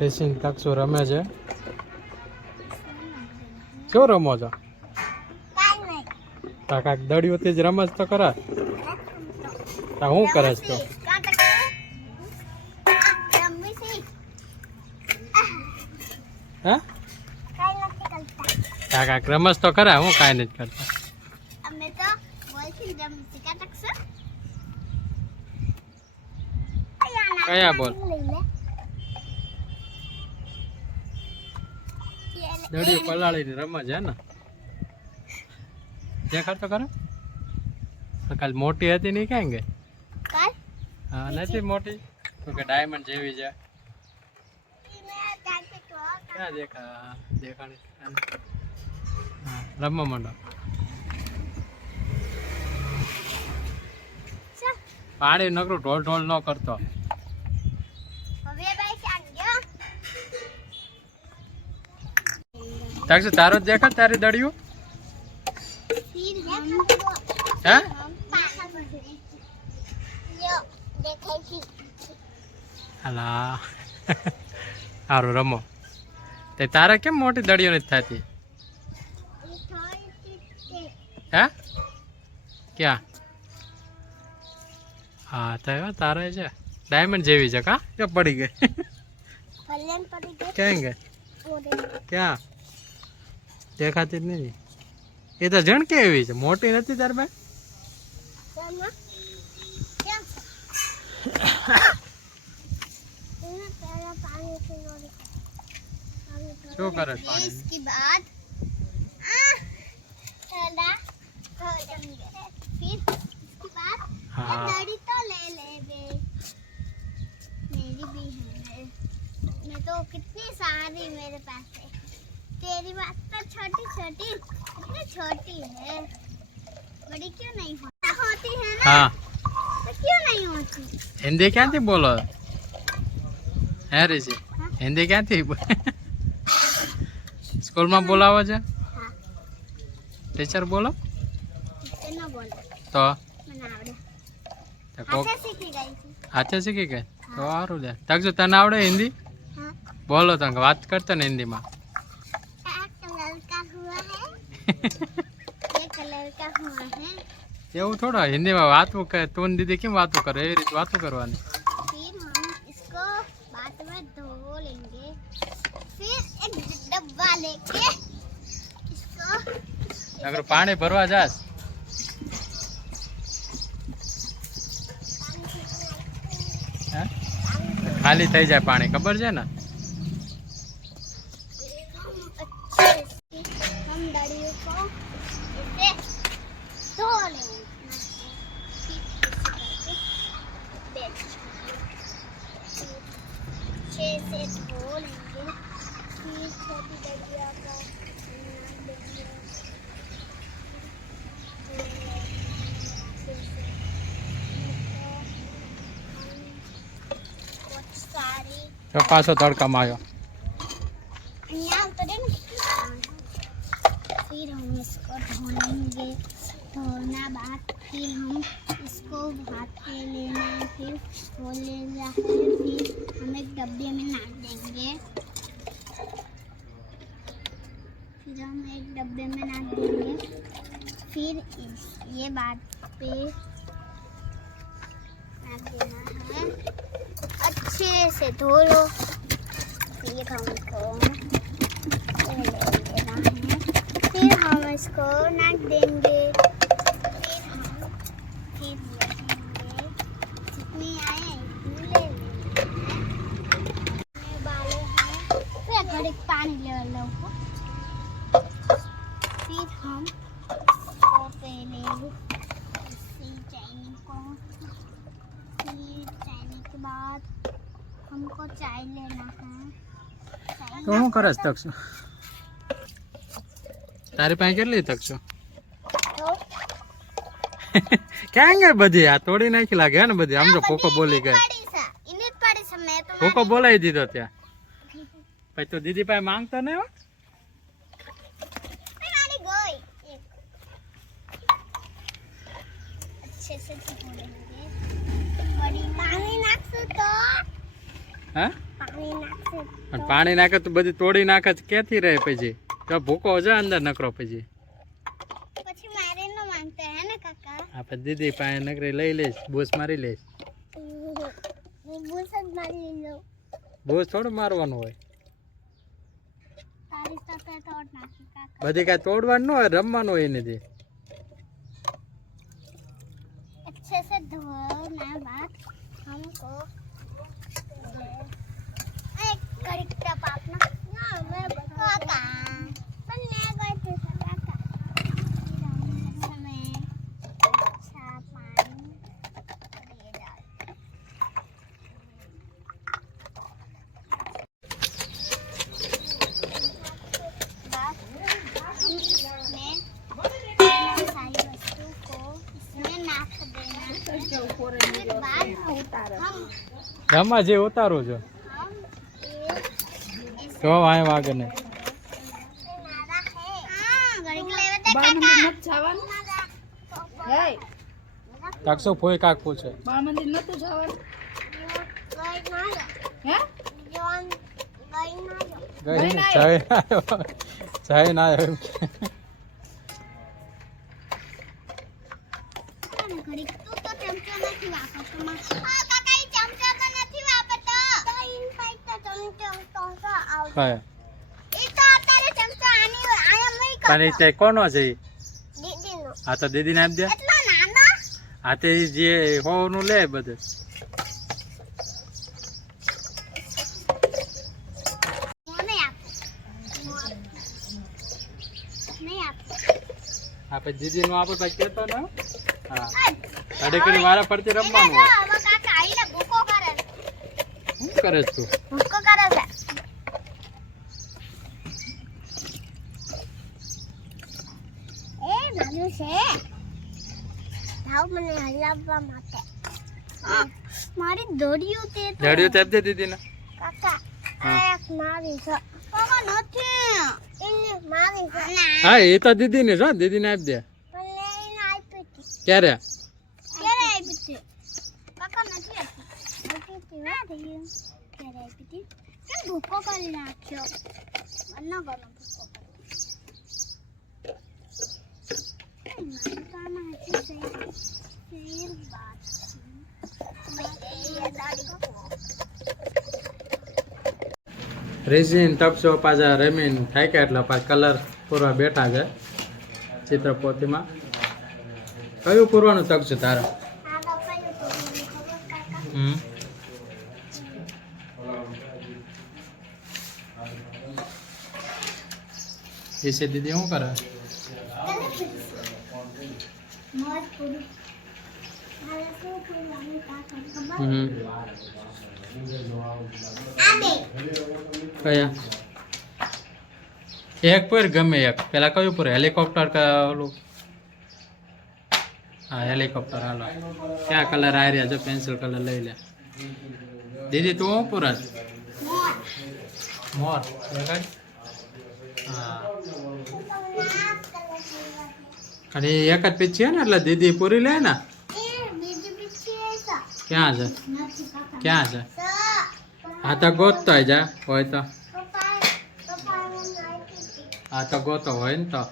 Racing તકસો રમે છે. શું રમો છો? કાંક દડિયોથી જ રમત તો કરા. હું કરે તો હા કાંક રમત તો કરા. હું કાંઈ નથી કરતા. કયા બોલ? દડિયો પલાળીને રમે છે ને. દેખાડ તો ખરા. કાલ મોટી હતી નહીં ક્યાં ગઈ? હા નથી મોટી તો કે ડાયમંડ જેવી છે. ક્યાં દેખાડી હા રમવા માંડો. પાણી નકરું ઢોલ ઢોલ ન કરતો. તારો જ દેખાડ તારી દડિયું. હે હાલા સારું રમો. તે તારે કેમ મોટી દડિયો નથી થતી? હે ક્યાં? હા થયો તારે છે ડાયમંડ જેવી છે. કા ક્યાં પડી ગઈ? ક્યાં ગઈ? ક્યાં દેખાતી જ નથી. એ તો જણ કેવી છે, મોટી નથી તાર ભાઈ. શું કરે इसके बाद फिर इसके बाद दड़ी तो ले ले बे, मेरी भी है. मैं तो कितनी सारी मेरे पास है. तेरी बात तो छोटी छोटी इतनी छोटी है. बड़ी क्यों नहीं होती है ना? हाँ तो क्यों नहीं होती? हिंदी क्या थी बोलो है ऋषि? हिंदी क्या थी? स्कूल में बोलाવો છે? हाँ. टीचर बोलो टीचर ना बोले तो મને આવડે. તો કોક હાથે શીખી ગઈ છું. હાથે શીખી ગઈ તો સારું લે. તકજો તને આવડે હિન્દી? हाँ. બોલો તને વાત કરતો ને હિન્દીમાં. क्या कलर का हुआ है? ये कलर का हुआ है. એવું થોડો હિન્દીમાં વાતું કરે. તું ને દીદી કેમ વાતું કરે એવી રીતે વાતું કરવાની. फिर हम इसको बाद में धो लेंगे. फिर एक डब्बा लेके इसको અગર પાણી ભરવા જાસ હે? ખાલી થઈ જાય પાણી ખબર છે ને. अच्छे से हम दड़ियों को ऐसे धो लेंगे. अच्छे से धो लेंगे. फिर छोटी दड़िया को नाम देंगे. कुछ सारी તો પાછો તડકામાં આવ્યો. यहाँ उतरे ना. फिर हम इसको धोएंगे. धोना बाद फिर हम इसको हाथ पे लेना है. फिर धो लेना है. फिर हम एक डब्बे में नाप देंगे. फिर हम एक डब्बे में नाप देंगे. फिर ये बात पे नाप देना है. अच्छे से धो लो. फिर हमको ले लेना है. फिर हम इसको नाक देंगे. फिर हम फिर देखेंगे जितनी आए इतनी ले लेंगे. बालों हैं फिर घड़ी पानी ले लो. फिर हम इसको पहले इसी चाइनी को. फिर चाइनी के बाद हमको चाय लेना है. તો શું કરે છે તકશો? તારી પાસે કેટલી તકશો? तो ક્યાં ગઈ બધી? આ તોડી નાખી લાગે હે ને બધી. આમ જો પોકો બોલી ગઈ. पड़ी से मैं तो પોકો બોલાવી દીધો ત્યાં. પછી તો દીદી પાસે માંગતો નહીં હો. वाली गई एक. अच्छे से धो लेंगे. बड़ी पानी नाख तो હે પાણી નાખશે અને પાણી નાખે તો બધી તોડી નાખે તો ક્યાંથી રહે પછી તો ભૂકો છે અંદર નકરો પછી પછી મારે ન માંગતા હે ને કાકા આપણે દીદી પાસે નકરી લઈ લઈશ બૂસ મારી લઈશ હું બૂસ જ મારી લઉં બૂસ થોડું મારવાનું હોય તારી સાથે તોડ નાખી કાકા બધી કાંઈ તોડવાનું ન હોય રમવાનું હોય એનેથી अच्छे से धोना बाद हमको एक कड़ी टप अपना ना मैं काका बनने गए थे काका समय पानी ये डाल बाद हमने सारी वस्तु को इसमें नाख देना फिर बाद हम રમવા જે ઉતારું છો તો વાય વાગે ને नारा है हां गड़ी लेवे ते બાળ મંદિર નથી જવાનું હે તાકસો ફોઈ કાક પૂછે બાળ મંદિર નતું જવાનું गई ना હે जोन गई ना ગઈ ના જય જય ના આવ્યો. घड़ी तू तो चमचा નથી વાપરતો માં હા કાકા ઈ ચમચા તો નથી વાપરતો તો ઇન ફાઈટ તો ચમચા તો આવ કયા ઈ તો અત્યારે ચમચા આની આયા મઈ પણ એ તે કોનો છે ઈ? દીદીનો આ તો દીદીને આપી દે એટલો નાનો આ તે જે હોનું લે બધું મને આપ નહીં આપ આપણે દીદીનું આપણે પાસે કહેતો ને હા અડેકડી વારા ફરતી રમવાનું હોય હવે કાકા આઈને ભૂકો કરે શું કરે છે તું ભૂકો કરે છે એ નાનું છે ભાવ મને હલાવવા માટે મારી દોડ્યું તે તો જડ્યું તે આપજે દીદીને કાકા હા. આ એક મારી છે કાકા નથી એને મારી છે ના હા એ તો દીદીને જો દીદીને આપી દે પણ એને આપી હતી ક્યારે ક્યારે આપી હતી કાકા નથી આપી હતી ના થયું ક્યારે આપી હતી કેમ ભૂકો કરી નાખ્યો ન ગયો ભૂકો મારી તો આમાં હજી છે ફેર બાત મેં દાડી રેઝિન ટપસો પાછા રમીને થાક્યા એટલે પાછા કલર પૂરવા બેઠા છે ચિત્રપોતીમાં કયું પૂરવાનું તક છે તારા આ કપાયું તો મને ખબર કાકા હમ એ છે દીદી શું કરે મોજ પૂરું મારે શું કરવાનું કાકા ખબર હમ આ બે કયા એક પર ગમે એક પેલા કયું પૂરે હેલિકોપ્ટર કે ઓલું હા હેલિકોપ્ટર હાલો ક્યાં કલર આવી રહ્યા છે પેન્સિલ કલર લઈ લે દીદી તું શું પૂરા મોર દેખાય? હા અને એક જ પીસ છે ને એટલે દીદી પૂરી લે ને ક્યાં છે ક્યાં છે આ તો ગોતતો જા હોય તો આ તો ગોતો હોય ને તો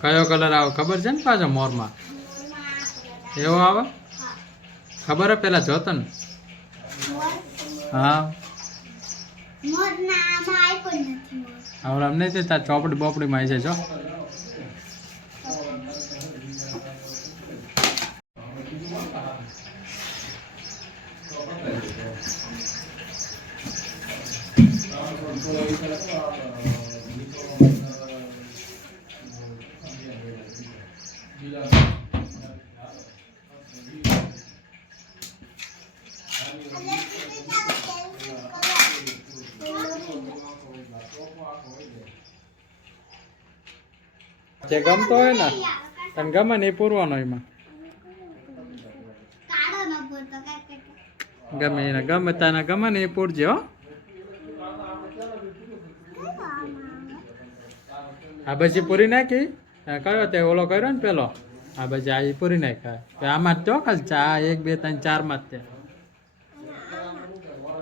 કયો કલર આવે ખબર છે ને પાછો મોરમાં એવો આવે ખબર હે પેલા જોતો ને હા હવે અમને છે તાર ચોપડી બોપડીમાં આવી છે જો જે ગમતો હોય ને તને ગમે ને એ પૂરવાનો એમાં ગમે એને ગમે તને ગમે ને એ પૂરજે હો આ પછી પૂરી નાખી કયો તે ઓલો કર્યો ને પેલો આ બાજુ આ ઈ પૂરી નાખ્યા કે આમાં જ જો ખાલી ચા 1 2 3 4 માં જ તે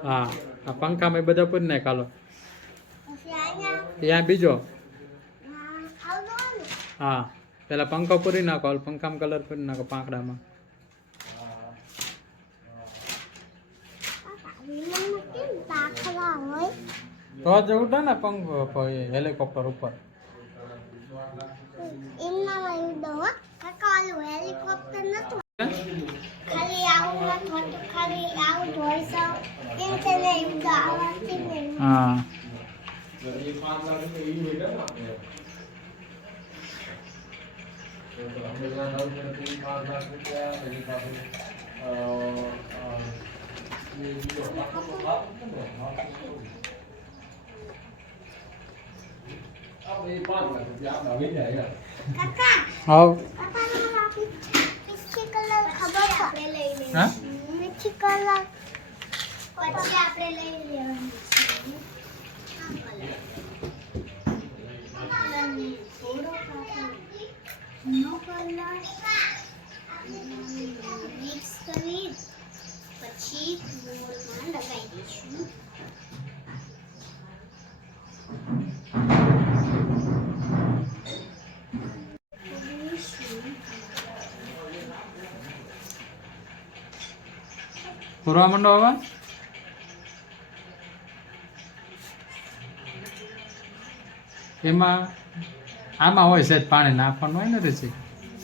હા આ પંખામાં બધા પૂરી નાખ હાલો પછી અહીંયા ત્યાં બીજો આવવાનું હા પેલા પંખો પૂરી નાખો હાલ પંખામાં કલર પૂરી નાખો પાંખડામાં વિમાનમાં કેમ દાખલા હોય તો જ ઉડે ને પંખો હેલિકોપ્ટર ઉપર એમનામાં ઉડો હો કાકા ઓલું હેલિકોપ્ટર નતું ખાલી આવું નતું ખાલી આવું જોઈશો એમ છે ને ઉડો આવાથી ને હા કાકા હાવ કાકા આપી પીછી કલર ખબર છે આપણે લઈ લેવાનું હા પીછી કલર પછી આપણે લઈ લેવાનું નો કલર મિક્સ કરી પછી મોલ્ડમાં લગાવી દઈશું પૂરવા માંડો હવે એમાં આમાં હોય છે પાણી નાખવાનું હોય ને રીસી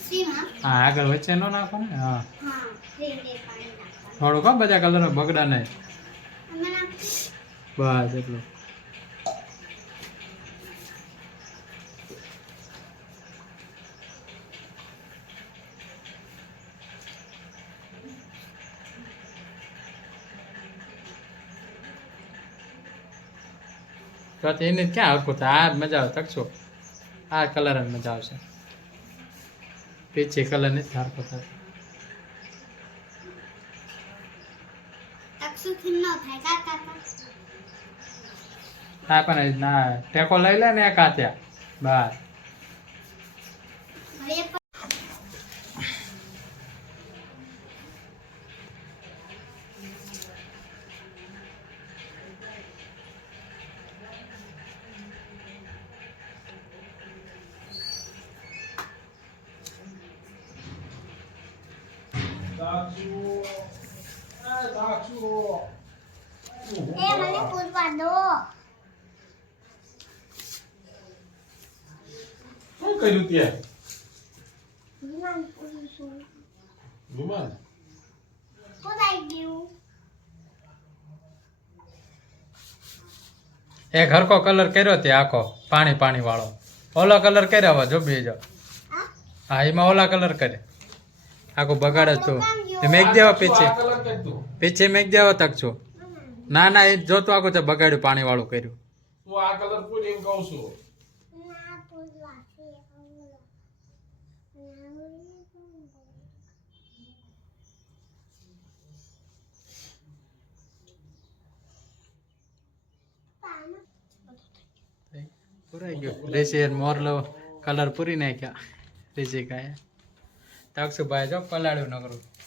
સીમા હા આગળ વચ્ચે ન નાખવાનું ને હા હા રેડે પાણી નાખવાનું થોડુંક હો બધા કલર બગડા નહીં અમે નાખી બસ એટલું તો એને ક્યાં હરખું થાય આ જ મજા આવે તકશો આ કલર જ મજા આવશે પીછી કલર નથી હરખો થતો અક્ષુથી ન થાય કાકા હા પણ ના ટેકો લઈ લે ને એક હાથે બસ હવે એ મને પૂછવા દો શું કર્યું ત્યાં વિમાન પૂછું વિમાન પૂછાઈ ગયું એક હરખો કલર કર્યો તે આખો પાણી પાણી વાળો ઓલો કલર કર્યો હવે જો બીજો હા હા એમાં ઓલા કલર કરે આખું બગાડે તું મેં દેવા પીછે આ કલર કરતું પીછે મેં દેવા તક છું ના ના એ જોતું આખું છે બગાડ્યું પાણી વાળું કર્યું તું આ કલર પૂરી એમ કહું છું ના પૂછવા છે પૂરાઈ ગયું રેસી મોરલો કલર પૂરી નાખ્યા રેસી કાંઈ તકશું ભાઈ જો પલાળ્યું નકરું